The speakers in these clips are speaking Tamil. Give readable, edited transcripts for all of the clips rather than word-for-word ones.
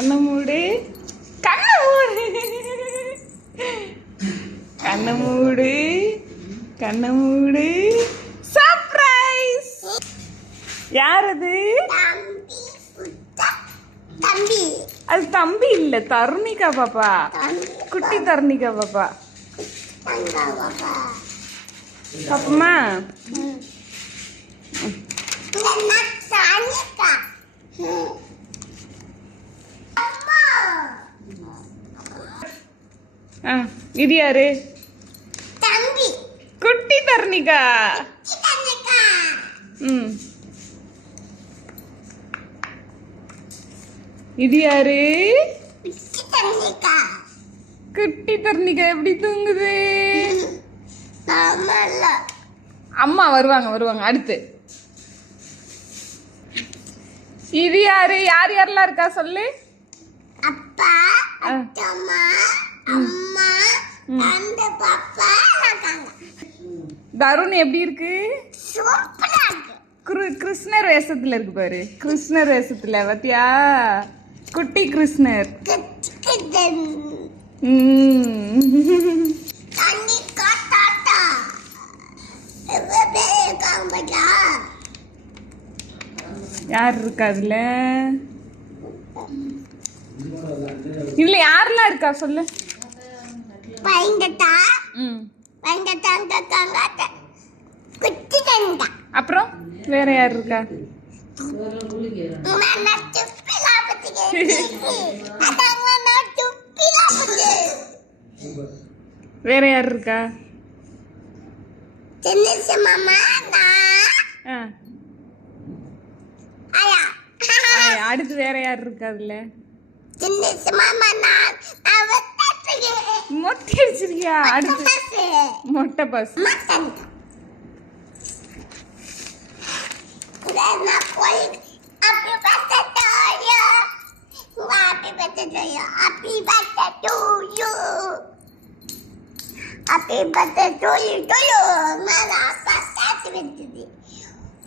கண்ண மூடு, கண்ண மூடு, கண்ண மூடு, கண்ண மூடு. சர்ப்ரைஸ்! யார் அது? தம்பி. அது தம்பி இல்ல, தருணிகா பாப்பா. குட்டி தருணிகா பாப்பா. பாப்பமா? இது யாரு? தம்பி. குட்டி தருணிகா. இது யாரு? குட்டி தருணிகா எப்படி தூங்குது? அம்மா வருவாங்க அடுத்து. இது யாரு? யார் யாரெல்லாம் இருக்கா சொல்லு. அப்பா, அம்மா, அம்மா, அந்த பாப்பா இருக்காங்க. தருண் எப்படி இருக்கு? சூப்பரா இருக்கு. கிருஷ்ணர் வேஷத்துல இருக்கு பாரு. கிருஷ்ணர் வேஷத்துல பாத்தியா? குட்டி கிருஷ்ணர். யார் இருக்கா அதுல? இதுல யாரெல்லாம் இருக்கா சொல்லு. அப்புறம் வேற யார் இருக்கா? வேற யார் இருக்கா? அடுத்து வேற யார் இருக்கா அதுல? மொட்டை அடிச்சிருக்கியா? அடுத்து மொட்டை bus. Happy birthday to you. Mala patas வெச்சது.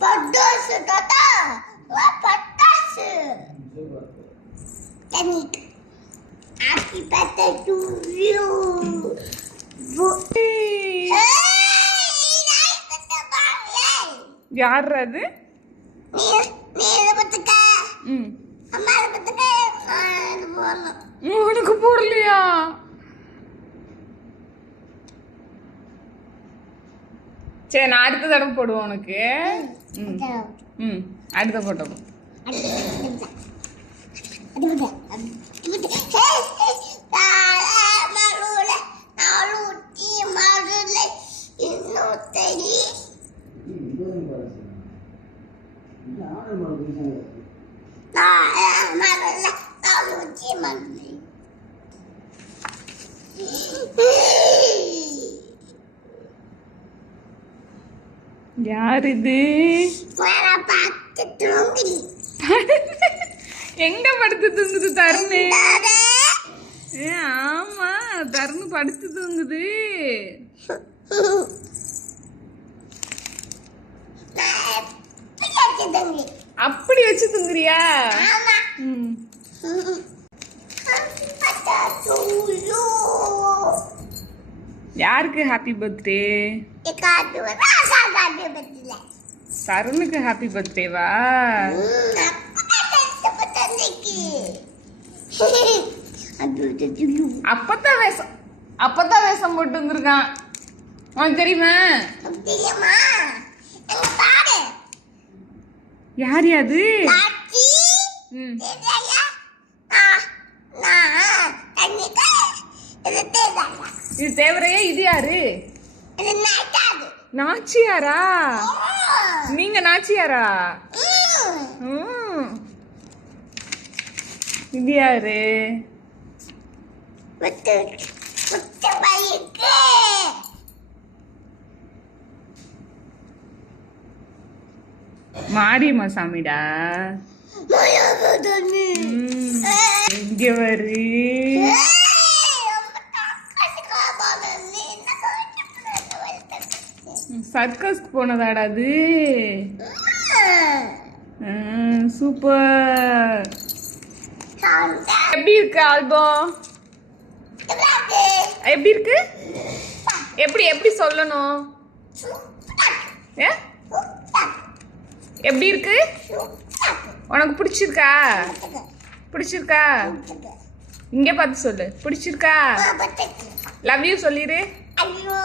பட்டாஸ் தாத்தா. பட்டாஸ். தனிக். Happy birthday to you. யார் அது? நீ பத்துக்க. அம்மா பத்துக்க. உனக்கு போடலையா? சரி, நான் அடுத்த தடவை போடுவோம் உனக்கு. அடுத்த போட்டோ. யார் இது? எங்க படுத்து தூங்குது தருணு? ஆமா, தருணு படுத்து தூங்குது. அப்படி வச்சு தூங்குறியா? யாருக்கு ஹாப்பி பர்த்டே? தருணுக்கு ஹாப்பி பர்த்டேவா? அப்பதான் வேஷம் போட்டு வந்திருக்கான். உனக்கு தெரியுமா? யார் அது? இது தேவரையா? இது யாரு? நாச்சியாரா? நீங்க நாச்சியாரா? இது யாரு? மாரியம்மா சாமிடா. இங்க வரு. சர்க்கஸ்க்கு போனதாடா அது? சூப்பர். ஆண்டா எப்படி இருக்கு ஆல்பம்? இவ்ளாக்கு எப்படி இருக்கு? எப்படி எப்படி சொல்லணும்? ஏ? எப்படி இருக்கு? உனக்கு பிடிச்சிருக்கா? பிடிச்சிருக்கா? இங்க பார்த்து சொல்லு. பிடிச்சிருக்கா? லவ் யூ சொல்லிடு. ஐயோ